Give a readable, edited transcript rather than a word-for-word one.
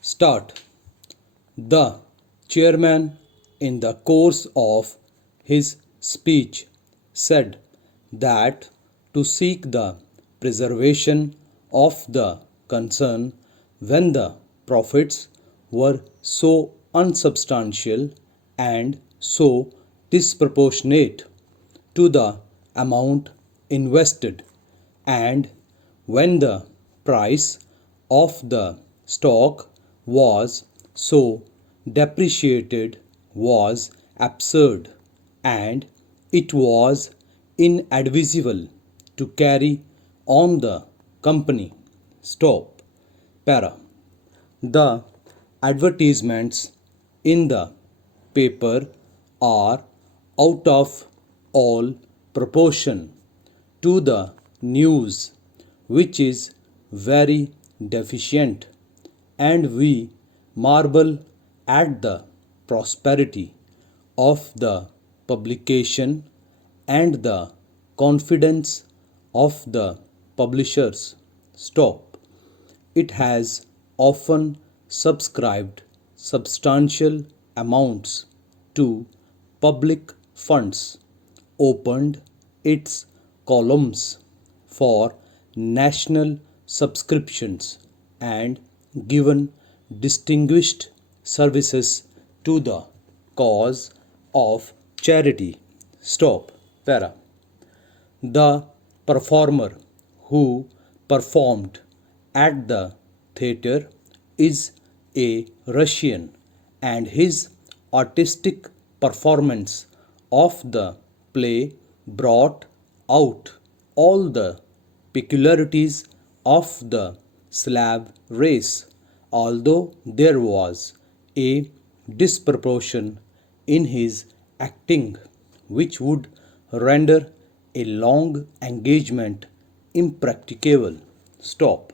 Start. The chairman, in the course of his speech, said that to seek the preservation of the concern when the profits were so unsubstantial and so disproportionate to the amount invested, and when the price of the stock was so depreciated, was absurd, and it was inadvisable to carry on the company. Stop. Para. The advertisements in the paper are out of all proportion to the news, which is very deficient, and we marvel at the prosperity of the publication and the confidence of the publishers. Stop. It has often subscribed substantial amounts to public funds, opened its columns for national subscriptions, and given distinguished services to the cause of charity. Stop. Para. The performer who performed at the theatre is a Russian, and his artistic performance of the play brought out all the peculiarities of the Slav race, although there was a disproportion in his acting which would render a long engagement impracticable. Stop.